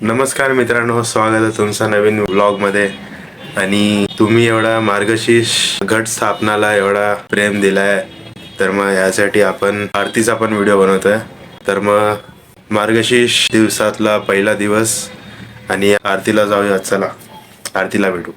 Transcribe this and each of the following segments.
नमस्कार मित्रांनो, स्वागत आहे तुमचं नवीन व्लॉगमध्ये. आणि तुम्ही एवढा मार्गशीर्ष घट स्थापनाला एवढा प्रेम दिलाय, तर मग यासाठी आपण आरतीचा पण व्हिडिओ बनवतोय. तर मग मार्गशीर्ष दिवसातला पहिला दिवस आणि आरतीला जाऊया. चला आरतीला भेटू.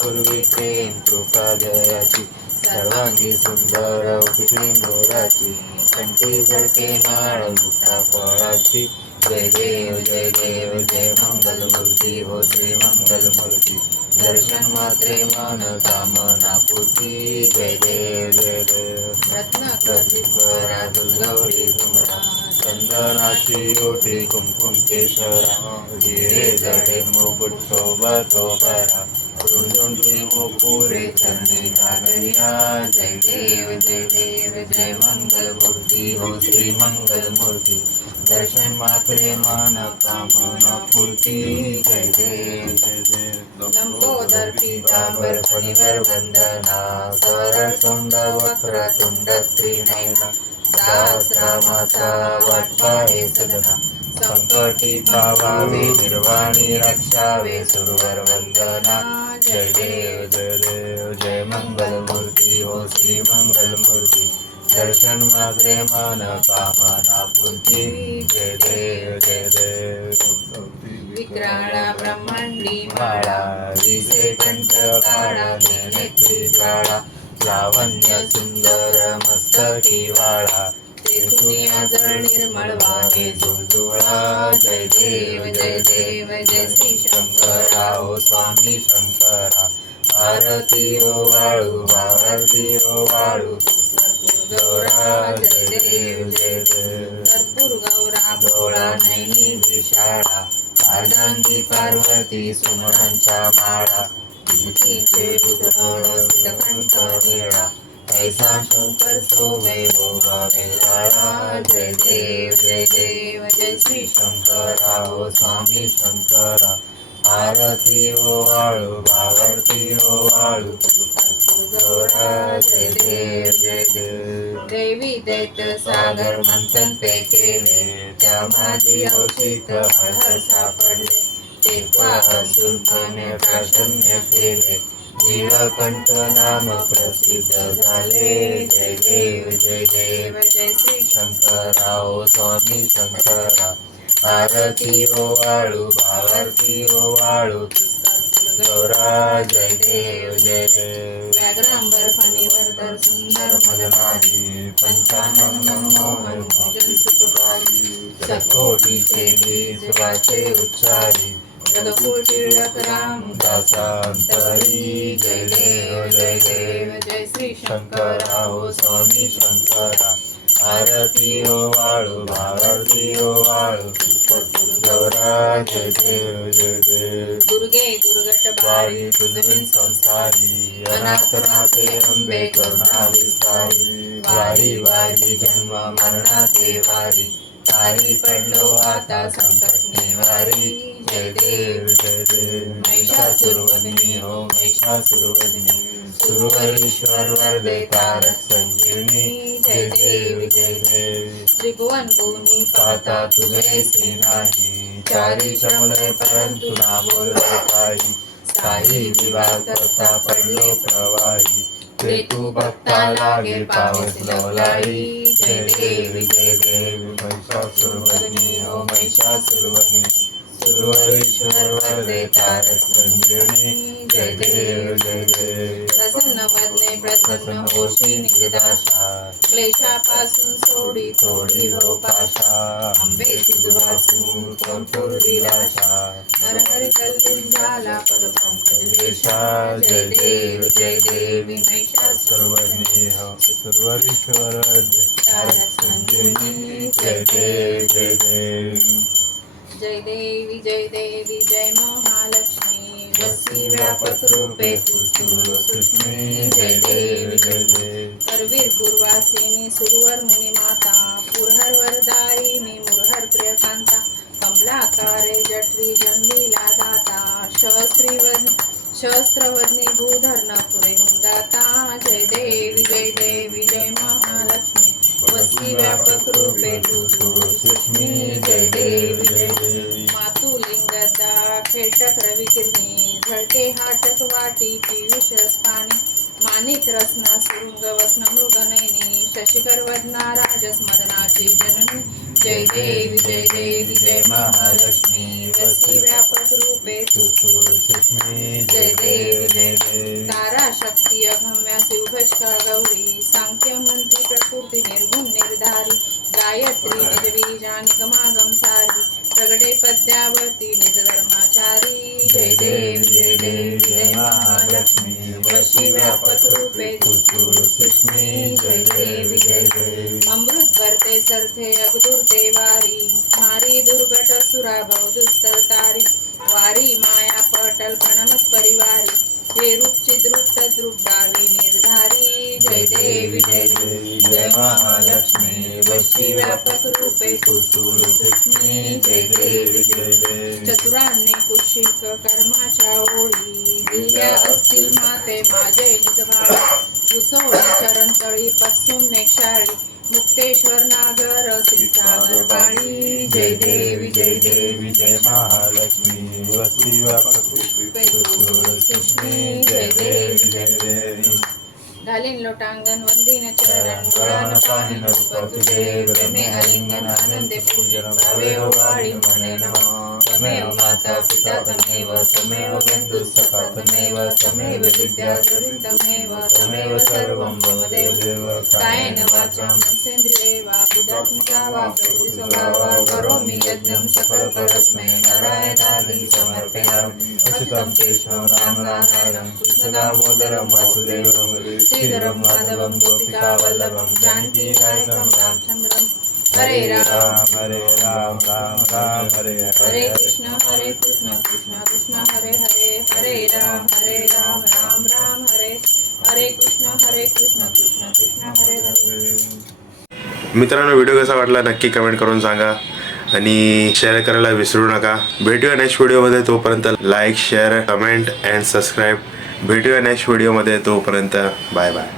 पूर्वी प्रेम कृपा जयाची सर्वांगी सुंदर सिंदुराची कंठी झळके माळ मुक्ता फळाची. जय देव जय देव जय मंगल मूर्ती हो श्री मंगल मूर्ती. दर्शन मात्रे मन कामना पूर्ती. जय देव जय देव रत्नाकरा गौरी तुमरा चंदनाची ओटी कुंकुम केशरा. हिरे जडे मुकुट शोभा तो बरा रुंजुंटी मुकुरे चंदी घागरिया. जय देव जय देव जय मंगल मूर्ती हो श्री मंगल मूर्ती. दर्शन मात्रे मन कामना पूर्ती. जय देव जय देव लंबोदर पीतांबर फणीवर वंदना. सरळ सोंड वक्रतुंड त्रिनयना. सहस्रामाचा वाटपा हे सदना. संकटी पावावे निर्वाणी रक्षावे सुरवर वंदना. जय देव जय देव जय मंगल मूर्ती हो श्री मंगल मूर्ती. दर्शन मात्रे मन कामना पूर्ती. जय देव जय देव विक्राळा ब्रह्मांडी माळा. दिसे कंठ काळा नेत्री ज्वाळा. लावण्य सुंदर मस्तकी वाळा. तेथुनी आजळ निर्मळ वाहे झुळझुळा. जय देव जय देव जय श्री शंकरा ओ स्वामी शंकरा. आरती ओ वाळू आरती ओ वाळू. गौरा जय देव जय देव कर्पूर गौरा भोळा नैनी विशाळा. अर्धांगी पार्वती सुमनांच्या माळा. कंठ वेळा ऐसा शंकर सोमे वेळा. जय देव जय देव जय श्री शंकरा ओ स्वामी शंकरा. आरती ओ वाळू आरती ओ वाळू. गौरा जय देव जय देव देवी दैत्य सागर मंथन पे केले. त्या माझी औषित हळहळ सापडले. तेव्हा असुरपणे प्राशन्य केले. नीलकंठ नाम प्रसिद्ध झाले. जय देव जय देव जय श्री शंकरा ओ स्वामी शंकरा. आरती ओ वाळू आरती ओ वाळू. गौरा जय देव जय देव व्याघ्रांबर फणीवर सुंदर मजमारी. पंचानन मोहन भजन सुखकारी. सकोटीचे बीज वाचे उच्चारी. टिळक राम दासांतरी. जय देव जय देव जय श्री शंकरा ओ स्वामी शंकरा. आरती ओ वाळू आरती ओ वाळू. गौरा जय देव जय देव दुर्गे दुर्गट बारी तुझविन संसारी. अनाथ नाथे अंबे करुणा विस्तारी. वारी वारी जन्म मरणाचे वारी. तारी पडलो आता संकट निवारी. जय देव जय देव महिषासुरवदिनी हो महिषासुरवदिनी. सुरवरीश्वर वरदे तारक संजीवनी. जय देव जय देव त्रिभुवन कोणी पाहता तुझे श्री नाही. चारी चमले परंतु ना बोलले काही. काही विवाद करता पडलो प्रवाही. ते तू भक्ता लागे पावस लवलाई. जय देव जय देव महिषासुरवदिनी हो महिषासुरवदिनी. सुरवरीश्वर वरदे तारक संजीवनी. जय देव जय देव प्रसन्न वदने प्रसन्न होशी निजदाशा. क्लेशापासून सोडी थोडी लोपाशा. अंबे तुझ वाचून कोण विलाशा. नरहरी कल्लिन झाला पदपंकज वेशा. जय देव जय देवी महिषासुरवदिनी सर्वरीश्वर तारक संजीवनी जय देव जय देव. जय देवी जय महालक्ष्मी वसी व्यापक रूपे तू सूक्ष्मी जय देवी जय देव. करवीर पूर्वासिनी सुरवर मुनी माता पुरहर वरदायिनी मुरहर प्रियकांता कमलाकारे जठरी जन्मीला दाता शस्त्रवदनी भूधर पुरे गुणगाता. जय देवी जय महालक्ष्मी वसी व्यापक रूपे तू सूक्ष्मी जय देवी जय देव. मातू लिंगदा खेटक रविकिरणी झळके हाटक वाटी पियुष रसपाणी माणिक रसना सुरुंग वसन मृगनयनी शशिकर वदना राजस मदनाची जननी. जय देवी जय महालक्ष्मी वसी व्यापक रूपे तू सूक्ष्मी जय देवी जय देव. तारा शक्ती अगम्या शिवभजका गौरी सांख्य मंत्री प्रकृती निर्गुण निर्धारी गायत्री निज बीजानि गमागम सारी प्रगटे पद्यावती निज धर्माचारी. जय देवी जय महालक्ष्मी वशी व्यापक रूपे तू सूक्ष्मी जय देवी जय देव. अमृत भरते सरथे अगदुर्ते वारी मारी दुर्गट सुरा बहुदुस्तर तारी वारी माया पटल प्रणमत परिवारी हे रूप चिद्रूप तद्रूप दावी निर्धारी. जय देवी जय महालक्ष्मी वशी व्यापक रूपे तू सूक्ष्मी जय देवी जय देव. चतुरांनी कुशिक कर्माच्या ओळी दिल्या असतील माते माझे निजभाळी उसोळी चरण तळी पत्सुम नेक्षाळी मुक्तेश्वर नागर सिंचागर बाळी. जय देवी जय महालक्ष्मी वसी व्यापक रूपे तू सूक्ष्मी जय देवी जय देव. घालीन लोटांगण वंदीन चरण गुळान पाणी रूप तुझे प्रेमे अलिंगन आनंदे पूजन भावेव वाळी मने नमः. तमेव माता पिता तमेव बंधु सखा तमेव विद्या द्रविण तमेव सर्वं मम देव. कायेन वाचा मनसेन्द्रिये वा बुद्धात्मिका वा प्रकृति स्वभावा करोमि यज्ञं सकल परस्मै नारायणादि समर्पयामि. अच्युतं केशवं रामनारायणं कृष्ण दामोदरं वासुदेवं श्रीधरं माधवं गोपिका वल्लभं जानकी नायकं रामचन्द्रं. हरे राम राम राम हरे हरे कृष्ण कृष्ण कृष्ण हरे हरे हरे राम राम राम हरे कृष्ण कृष्ण कृष्ण हरे हरे. मित्रांनो, व्हिडिओ कसा वाटला नक्की कमेंट करून सांगा आणि शेअर करायला विसरू नका. भेटूया नेक्स्ट व्हिडिओमध्ये. तोपर्यंत like share comment and subscribe. भेटूया नेक्स्ट व्हिडिओमध्ये. तोपर्यंत बाय बाय.